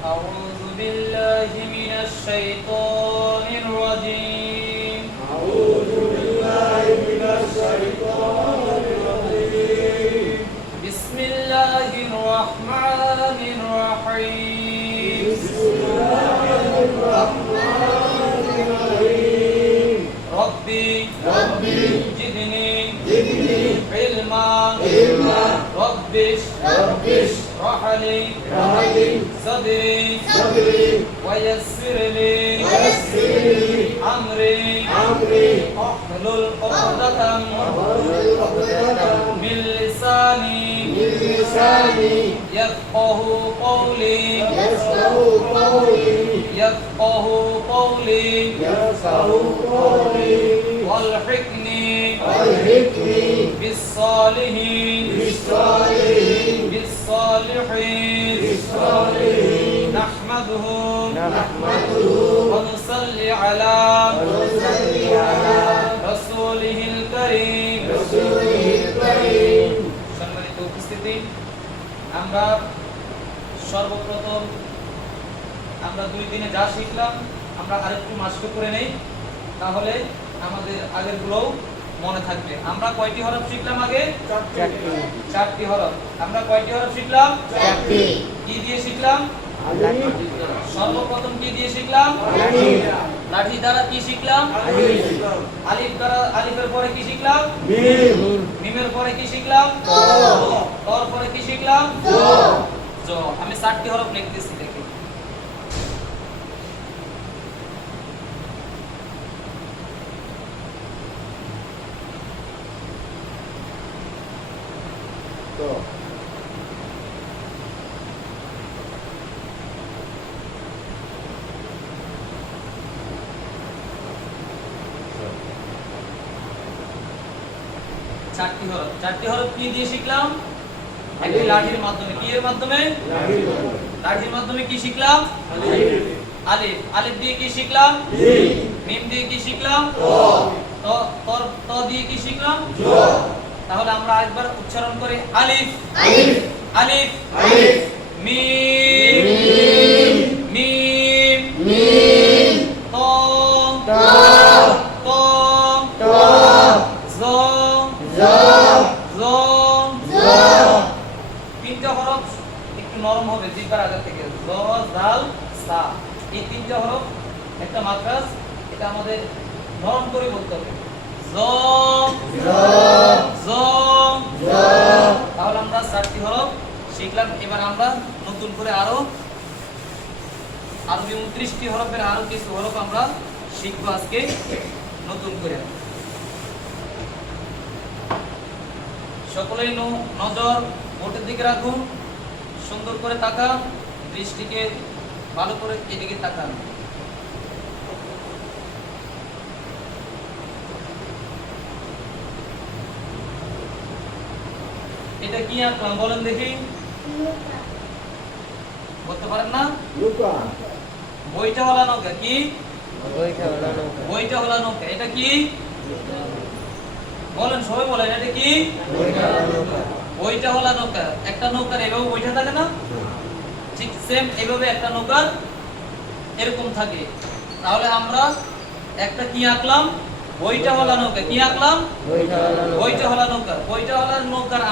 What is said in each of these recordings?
أعوذ بالله من الشيطان الرجيم أعوذ بالله من الشيطان الرجيم بسم الله الرحمن الرحيم بسم الله الرحمن الرحيم ربي زدني علما رب اشرح لي صدري ويسر لي أمري واحلل عقدة من لساني يفقه قولي والحقني بالصالحين نحمده ونصلي على رسوله الكريم সম্মানিত উপস্থিতি, আমরা সর্বপ্রথম আমরা 2 দিনে যা শিখলাম আমরা আরেকটু মাস্ক করে নেই, তাহলে আমাদের আগের গুলোও মনে থাকবে। আমরা কয়টি হরফ শিখলাম আগে? 4টি হরফ। আমরা কয়টি হরফ শিখলাম? 4টি। কি দিয়ে শিখলাম? সর্বপ্রথম কি দিয়ে শিখলাম? লাঠি দ্বারা কি শিখলাম? আলিফ দ্বারা, আলিফের পরে কি শিখলাম? মিমের পরে কি শিখলাম? তর পরে কি শিখলাম? জ। আমি 4টি হরফ লিখতেছি, দেখি। চারটি হরফ কি দিয়ে শিখলাম? একটি লাঠির মাধ্যমে। কি এর মাধ্যমে? লাঠির মাধ্যমে কি শিখলাম? আলিফ। আলিফ দিয়ে কি শিখলাম? মিম দিয়ে কি শিখলাম? ত দিয়ে কি শিখলাম? তাহলে আমরা আরেকবার উচ্চারণ করি। আলিফ আলিফ মিম মিম ত তিনটা হরফ একটু নরম হবে জিহ্বার আগে থেকে। জ জাল সা, এই তিনটা হরফ একটা মাখরাজ, এটা আমাদের নরম করে বলতে হবে। জ জ জ। তাহলে আমরা 4টি হরফ শিখলাম। এবার আমরা নতুন করে আরো 29টি হরফের আরো কিছু হরফ আমরা শিখবো আজকে নতুন করে। সকলেই নজর বোর্ডের দিকে রাখুন, সুন্দর করে তাকান, দৃষ্টিকে ভালো করে এদিকে তাকান। এটা কি আঁকলাম বলেন দেখি? বলতে পারেন না? বইটা হলা নৌকা। কি? বইটা হলা নৌকা। এটা কি বলেন, সবাই বলেন, এটা কি? বইটা হলা নৌকা। একটা নৌকার এভাবে বইটা থাকে না? ঠিক সেম এইভাবে একটা নৌকার এরকম থাকে। তাহলে আমরা একটা কি আঁকলাম? বইটা হলা নৌকা। কি আঁকলাম? বইটা হলা নৌকা। বইটা হলা নৌকার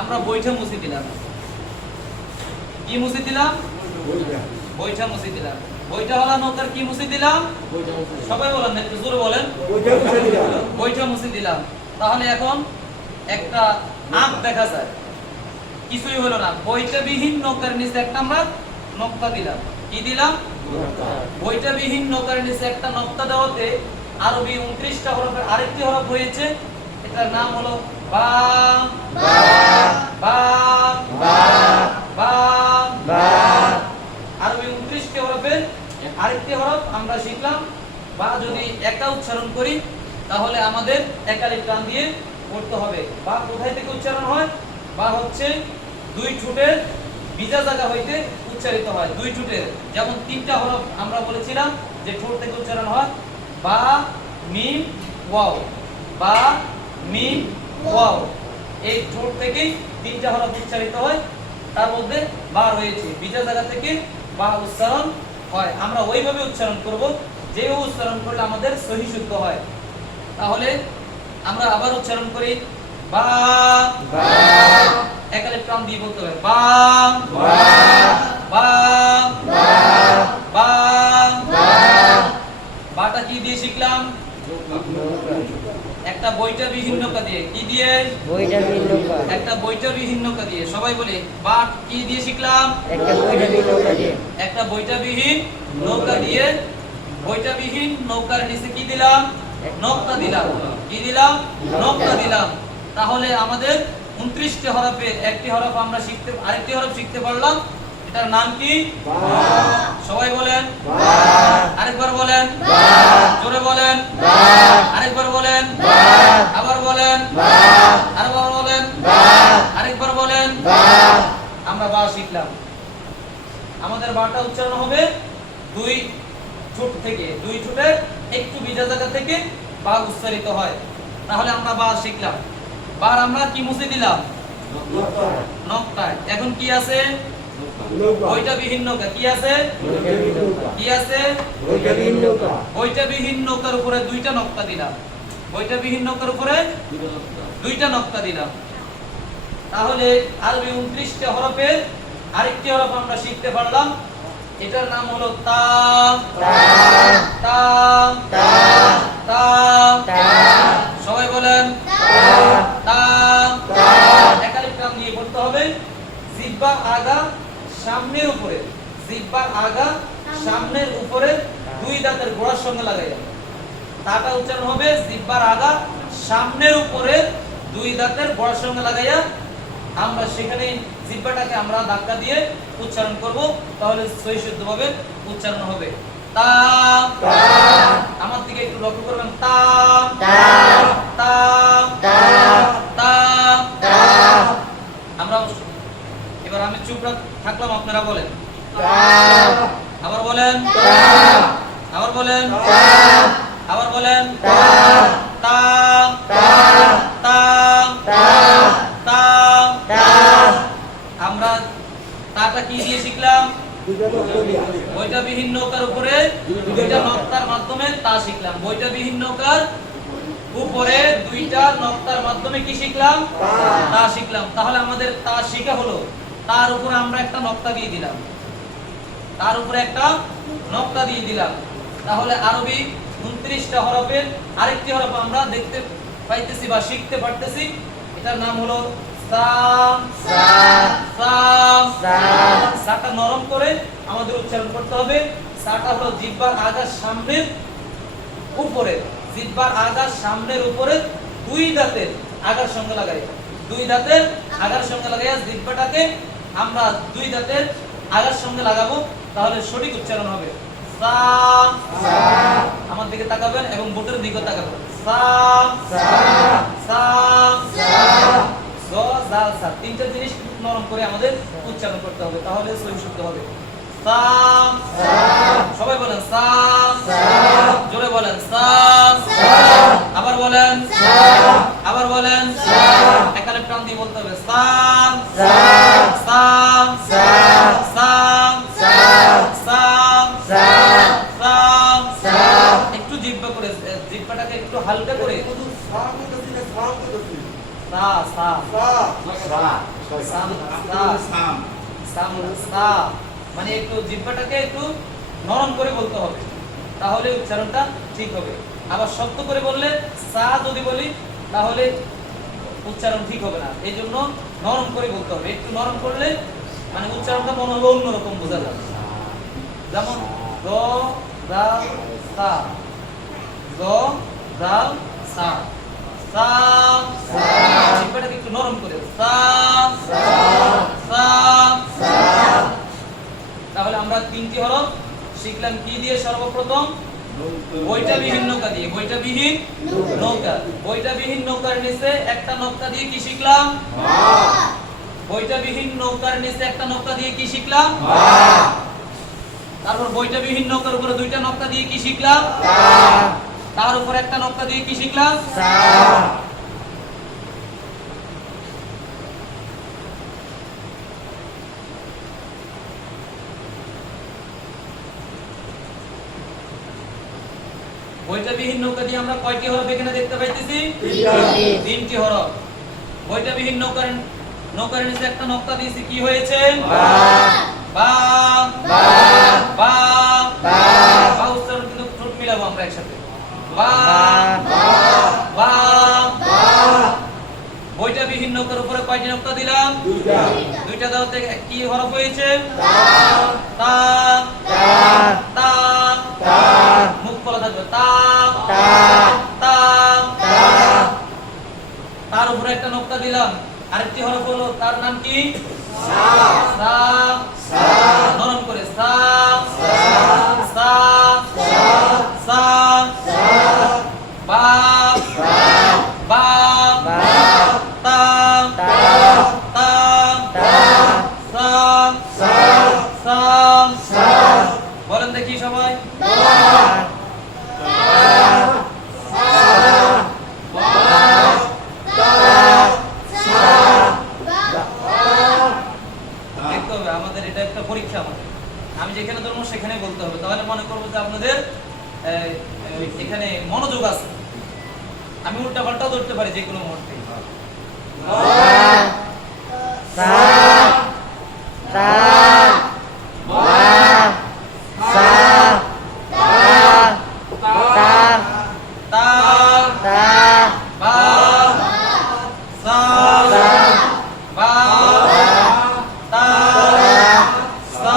আমরা বইটা মুছে দিলাম। কি মুছে দিলাম? বইটা মুছে দিলাম। বইটা হলা নৌকার কি মুছে দিলাম? সবাই বলেন, একটু জোরে বলেন। বইটা মুছে দিলাম। তাহলে এখন একটা আঁক দেখা যায়, কিছুই হলো না। বইটা বিহীন নৌকার নিচে একটা আমরা নক্তা দিলাম। কি দিলাম? বইটা বিহীন নৌকার নিচে একটা নক্তা দেওয়াতে আরবি 29টা হরফের আরেকটি হরফ হয়েছে, এটার নাম হলো বা। বা বা বা। আরবি 29টি হরফের আরেকটি হরফ আমরা শিখলাম। বা যদি একা উচ্চারণ করি তাহলে আমাদের একালিফ টান দিয়ে পড়তে হবে। বা কোথায় থেকে উচ্চারণ হয়? বা হচ্ছে 2 ঠোঁটের বিজা জায়গা হইতে উচ্চারিত হয়। 2 ঠোঁটের, যেমন 3টা হরফ আমরা বলেছিলাম যে ঠোঁট থেকে উচ্চারণ হয়। বা মিম ওয়াও, বা মিম ওয়াও, এই ঠোঁট থেকেই 3টা হরফ উচ্চারিত হয়। তার মধ্যে বা রয়েছে, বিটা জায়গা থেকে বা উচ্চারণ হয়। আমরা ওইভাবে উচ্চারণ করব যেভাবে উচ্চারণ করলে আমাদের সহি শুদ্ধ হয়। তাহলে আমরা আবার উচ্চারণ করি বা, একালে টান দিয়ে বলতে হবে বা, বা, বা, বাটা কি দিয়ে শিখলাম? একটা বইটা বিভিন্নকা দিয়ে। কি দিয়ে? বইটা বিনোকা। একটা বইটা বিভিন্নকা দিয়ে। সবাই বলে বা কি দিয়ে শিখলাম? একটা বইটা বিনোকা দিয়ে। একটা বইটা বিহীন নৌকা দিয়ে। বইটা বিহীন নৌকার নিচে কি দিলাম? নক্তা দিলাম। কি দিলাম? নক্তা দিলাম। তাহলে আমাদের 29টি হরফের একটি হরফ আমরা শিখতে, আরেকটি হরফ শিখতে পারলাম। এটার নাম কি? সবাই বলেন। আরেকবার বলেন। জোরে বলেন। আরেকবার বলেন। আবার বলেন। আরেকবার বলেন। আরেকবার বলেন। আমরা বা শিখলাম। আমাদের বাটা উচ্চারণ হবে দুই ঠোঁট থেকে, দুই ঠোঁটের একটু বিজা জায়গা থেকে বা উচ্চারিত হয়। তাহলে আমরা বা শিখলাম। বার আমরা কি মুছে দিলাম? নক্তায়। এখন কি আছে? বইটা বিহীন নৌকা। কি আছে? কি আছে? বইটা বিনোকা। বইটা বিহীন নৌকার উপরে দুইটা নক্তা দিলাম। বইটা বিহীন নৌকার উপরে দুইটা নক্তা দিলাম। তাহলে আরবি 29টি হরফের আরেকটি হরফ আমরা শিখতে পারলাম। এটার নাম হলো তা। তা, তা, সবাই বলেন তা। একালিক টান দিয়ে বলতে হবে। জিহ্বার আগা সামনের উপরে, জিহ্বার আগা সামনের উপরে দুই দাঁতের গোড়ার সঙ্গে লাগাইয়া। তাটা উচ্চারণ হবে জিহ্বার আগা সামনের উপরে দুই দাঁতের গোড়ার সঙ্গে লাগাইয়া। আমরা সেখানে জিহ্বাটাকে আমরা ধাক্কা দিয়ে উচ্চারণ করব, তাহলে সহি শুদ্ধভাবে উচ্চারণ হবে। তা, আমার দিকে একটু লক্ষ্য করবেন। তা, তা, তা, আমরা এবার আমি চুপ থাকলাম, আপনারা বলেন। আবার বলেন। আবার বলেন। আবার বলেন। তা, তা, তা। আমরা তাটা কি দিয়ে শিখলাম? বইটা বিহীন নৌকার উপরে দুইটা নক্তার মাধ্যমে তা শিখলাম। বইটা বিহীন নৌকার উপরে দুইটা নক্তার মাধ্যমে কি শিখলাম? তা শিখলাম। তাহলে আমাদের তা শিখা হলো। তার উপরে আমরা একটা নক্তা দিয়ে দিলাম। তার উপরে একটা নক্তা দিয়ে দিলাম। তাহলে আরবি 29টা হরফের আরেকটি হরফ আমরা দেখতে পাইতেছি বা শিখতে পারতেছি। এটার নাম হলো সাম। সাম, সাটা নরম করে আমাদের উচ্চারণ করতে হবে। সাটা হলো জিহ্বার আগার সামনের উপরে, জিহ্বার আগার সামনের উপরে দুই দাঁতের আগার সঙ্গে লাগাই। দুই দাঁতের আগার সঙ্গে লাগাইয়া জিহ্বাটাকে আমরা দুই দাঁতের আগার সঙ্গে লাগাবো, তাহলে সঠিক উচ্চারণ হবে। সাম, আমার দিকে তাকাবেন এবং বোটের দিকে তাকাবেন। সাম, সাম, জ, জাল, সা। তিনটা জিনিস নরম করে আমাদের উচ্চারণ করতে হবে, তাহলে সহি শুদ্ধ হবে। সাম, সবাই বলেন সাম। জোরে বলেন সাম। আবার বলেন। আবার বলেন। একালে প্রাণ দিয়ে বলতে হবে সাম, সাম, সাম, সাম, সাম। একটু জিহ্বা করে, জিহ্বাটাকে একটু হালকা করে। সা, সা, সাম, সাম, সা। মানে একটু জিহ্বাটাকে একটু নরম করে বলতে হবে, তাহলে উচ্চারণটা ঠিক হবে। আবার শক্ত করে বললে, সা যদি বলি, তাহলে উচ্চারণ ঠিক হবে না। এই জন্য নরম করে বলতে হবে। একটু নরম করলে মানে উচ্চারণটা মনে হবে অন্যরকম বোঝা যাবে। যেমন র, রা, সা, র, রা, সা, সাম, জিহ্বাটাকে একটু নরম করে সাম, সাম। তাহলে আমরা তিনটি হরফ শিখলাম কি দিয়ে? সর্বপ্রথম বইটা বিহীন নৌকা দিয়ে। বইটা বিহীন নৌকা। বইটা বিহীন নৌকার নিচে একটা নৌকা দিয়ে কি শিখলাম? বইটা বিহীন নৌকার নিচে একটা নৌকা দিয়ে কি শিখলাম? তারপর বইটা বিহীন নৌকার উপরে দুইটা নৌকা দিয়ে কি শিখলাম? তার উপর একটা নৌকা দিয়ে কি শিখলাম? বইটাবিহীন নৌকা দিয়ে আমরা কয়টি হরফ এখানে দেখতে পাইতেছি? তিনটি। 3টি হরফ। বইটাবিহীন নৌকার নিচে একটা নকতা দিয়েছি, কি হয়েছে? বা বা বা বা বা বা উচ্চারণ কিন্তু ঠোঁট মিলাবো আমরা একসাথে। বা বা বা বইটাবিহীন নৌকার উপরে কয়টি নকতা দিলাম? দুইটা দেওয়াতে কি হরফ হয়েছে? তা তা তা তা মুখ খোলা থাকবে। তা তা তা তা তার উপরে একটা নকতা দিলাম, আরেকটি হরফ হলো, তার নাম কি? সা সা নরম করে সা সা সা বা বা বা তা তা তা তা সা সা সা বলেন দেখি সবাই। দেখতে হবে, আমাদের এটা একটা পরীক্ষা। আমাদের আমি যেখানে ধরবো সেখানে বলতে হবে, তাহলে মনে করবো যে আপনাদের এখানে মনোযোগ আছে। আমি উল্টা পাল্টাও ধরতে পারি যে কোনো মুহূর্তে। সা সা বা সা তা তা তা বা সা সা বা তা সা।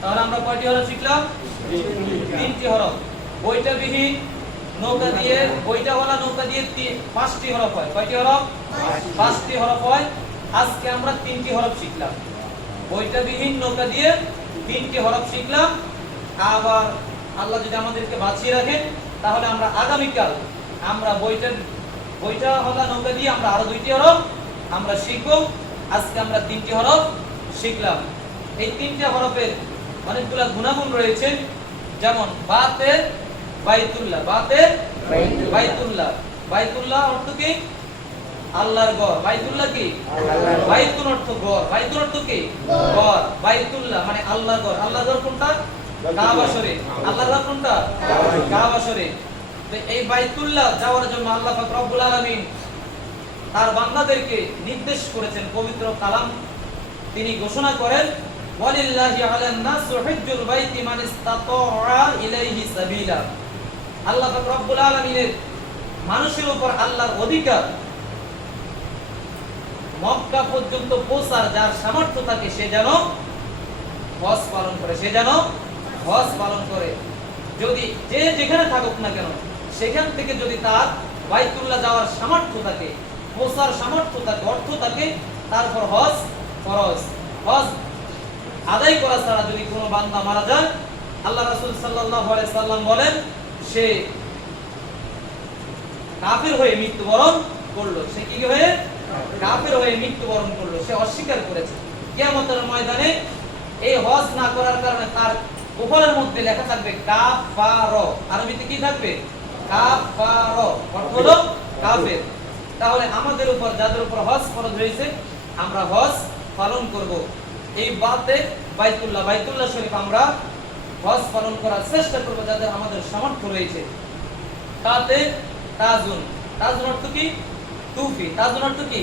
তাহলে আমরা কয়টি হরফ শিখলাম? 3টি হরফ। বইটাবিহীন নৌকা দিয়ে, বইটাওয়ালা নৌকা দিয়ে 5টি হরফ হয়। কয়টি হরফ? 5টি হরফ হয়। আজকে আমরা 3টি হরফ শিখলাম। বইটাবিহীন নৌকা দিয়ে 3টি হরফ শিখলাম। আবার আল্লাহ যদি আমাদেরকে বাঁচিয়ে রাখেন, তাহলে আমরা আগামীকাল আমরা বইটাওয়ালা নৌকা দিয়ে আমরা আরো 2টি হরফ আমরা শিখব। আজকে আমরা 3টি হরফ শিখলাম। এই 3টে হরফের অনেকগুলা গুণাগুণ রয়েছে, যেমন বাতে বাইতুল্লাহ, বাতে বাইতুল্লাহ। বাইতুল্লাহ অর্থ কি? আল্লাহর ঘর। বাইতুল্লাহ কি? আল্লাহর ঘর। বাইতুল অর্থ ঘর, বাইতুল অর্থ কি? ঘর। বাইতুল্লাহ মানে আল্লাহর ঘর। আল্লাহর ঘর কোনটা? কাবা শরীফ। আল্লাহর ঘর কোনটা? কাবা শরীফ। তো এই বাইতুল্লাহ যাওয়ার জন্য আল্লাহ পাক রব্বুল আলামিন তার বান্দাদেরকে নির্দেশ করেছেন। পবিত্র কালাম তিনি ঘোষণা করেন, ওয়ালিল্লাহি আলান নাসি হিজ্জুল বাইতি মান ইসতাতাআ ইলাইহি সাবিলা। আল্লাহ পাক রব্বুল আলামিনের মানুষের উপর আল্লাহর অধিকার, মক্কা পর্যন্ত পৌঁছার যার সামর্থ্য থাকে সে যেন হজ পালন করে, সে যেন হজ পালন করে। যদি যে যেখানে থাকুক না কেন, সেখান থেকে যদি তার বাইতুল্লাহ যাওয়ার সামর্থ্য থাকে, পৌঁছার সামর্থ্য থাকে, অর্থ থাকে, তারপর হজ ফরজ। হজ আদায় করা ছাড়া যদি কোনো বান্দা মারা যায়, আল্লাহ রাসূল সাল্লাল্লাহু আলাইহি সাল্লাম বলেন সে কাফির হয়ে মৃত্যুবরণ করলো। সে কি হয়ে? কাফির হয়ে মৃত্যুবরণ করলো, সে অস্বীকার করেছে। কিয়ামতের ময়দানে এই হজ না করার কারণে তার উপরের মধ্যে লেখা থাকবে কাফার। আরবিতে কি থাকবে? কাফার, অর্থ হলো কাফের। তাহলে আমাদের উপর, যাদের উপর হজ ফরজ হয়েছে, আমরা হজ পালন করব। এই বাতে বাইতুল্লাহ শরীফ আমরা হজ পালন করার চেষ্টা করব যাদের আমাদের সামর্থ্য রয়েছে। তাতে তাজুন, তাজুন অর্থ কি? টুপি। তাজুন অর্থ কি?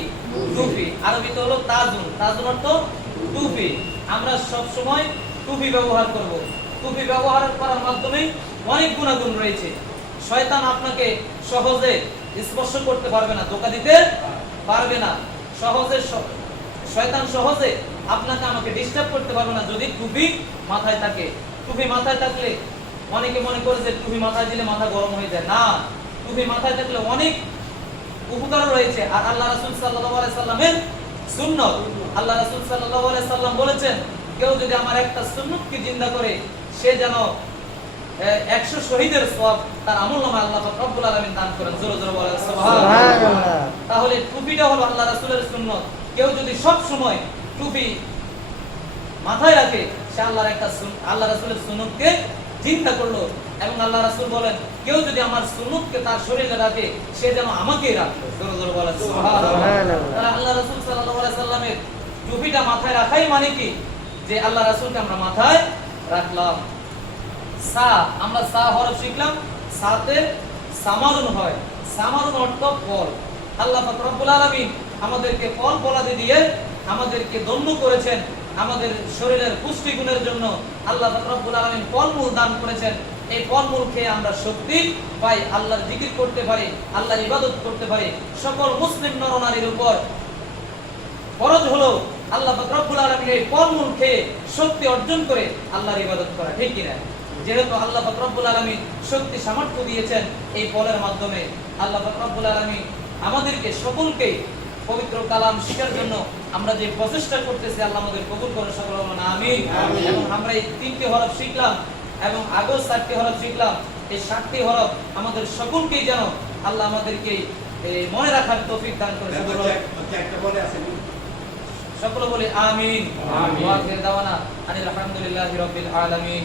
টুপি। আরবিতে হলো তাজুন, তাজুন অর্থ টুপি। আমরা সব সময় টুপি ব্যবহার করব। টুপি ব্যবহার করার মাধ্যমে অনেক গুণাগুণ রয়েছে। শয়তান আপনাকে সহজে স্পর্শ করতে পারবে না, ধোঁকা দিতে পারবে না। শয়তান সহজে আপনাকে আমাকে ডিস্টার্ব করতে পারবে না যদি টুপি মাথায় থাকে। টুপি মাথায় থাকলে অনেকে মনে করে যে টুপি মাথায় দিলে মাথা গরম হয়ে যায়। না, টুপি মাথায় থাকলে অনেক উপকার রয়েছে। আর আল্লাহ রাসূল সাল্লাল্লাহু আলাইহি সাল্লামের সুন্নাত, আল্লাহ রাসূল সাল্লাল্লাহু আলাইহি সাল্লাম বলেছেন, কেউ যদি আমার একটা সুন্নাতকে জিন্দা করে, সে যেন 100 শহীদের সওয়াব তার আমলনামায় আল্লাহ পাক রব্বুল আলামিন দান করেন। জোরে জোরে বলেন সুবহানাল্লাহ। তাহলে টুপিটা হলো আল্লাহ রাসূলের সুন্নাত। কেউ যদি সব সময় টুপি মাথায় রাখে, সে আল্লাহ রাসূলের সুন্নাতকে চিন্তা করলো। এবং আল্লাহ রাসূল বলেন, কেউ যদি আমার সুন্নাতকে তার শরীরে রাখে, সে যেন আমাকেই রাখলো। জোরে জোরে বলেন সুবহানাল্লাহ। তাহলে আল্লাহ রাসূল সাল্লাল্লাহু আলাইহি সাল্লামের টুপিটা মাথায় রাখাই মানে কি? যে আল্লাহ রাসূলকে আমরা মাথায় রাখলাম। সা, আমরা সা হরফ শিখলাম, সাতে সামারুন হয়, সামারুন অর্থ ফল। আল্লাহ পাক রব্বুল আলামিন আমাদেরকে ফল ফলাদি দিয়ে আমাদেরকে ধন্য করেছেন, আমাদের শরীরের পুষ্টি গুণের জন্য আল্লাহ পাক রব্বুল আলামিন ফলমূল দান করেছেন। এই ফলমূল খেয়ে আমরা শক্তি পাই, আল্লাহর জিকির করতে পারি, আল্লাহর ইবাদত করতে পারি। সকল মুসলিম নরনারীর উপর ফরজ হলো আল্লাহ পাক রব্বুল আলামিন এই ফলমূল খেয়ে শক্তি অর্জন করে আল্লাহর ইবাদত করা, ঠিক কি না? যেহেতু আল্লাহ পাক রব্বুল আলামিন শক্তি সামর্থ্য দিয়েছেন এই ফলের মাধ্যমে, আল্লাহ পাক রব্বুল আলামিন আমাদেরকে সকলকে পবিত্র কালাম শেখার জন্য আমরা যে প্রচেষ্টা করতেছি, আল্লাহ আমাদের কবুল করে, সকল বলুন আমিন। এবং আমরা এই 3টি হরফ শিখলাম এবং আগেও 4টি হরফ শিখলাম। এই 7টি হরফ আমাদের সকলকেই যেন আল্লাহ আমাদেরকে মনে রাখার তৌফিক দান করে। সকলে বলে আমিন। ওয়া আখির দাওয়ানা আনিল হামদুলিল্লাহি রাব্বিল আলামিন।